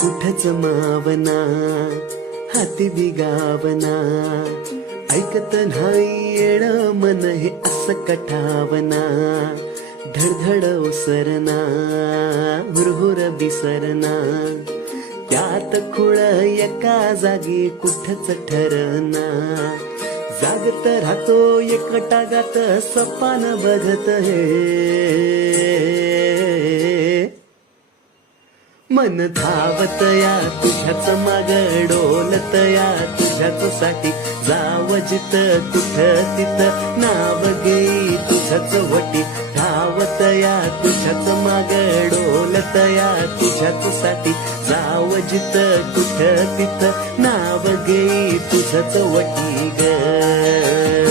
कुठच मावना हाती बिगावना, ऐकत नाही येण मन हे असं कठावना. धडधड ओसरना हुरहुर बिसरना, त्यात खुळ एका जागी कुठच ठरना. जागत राहतो एकटा गात सपान बघत हे, मन धावत या तुझ्याच माग डोलत या तुझ्याच साठी. जाव जित कुठ तित नाव घेई तुझ्याच वटी. धावत या तुझ्याच माग डोलत या तुझ्याच साठी. जाव जित कुठ तित नाव घेई तुझ्याच वटी ग.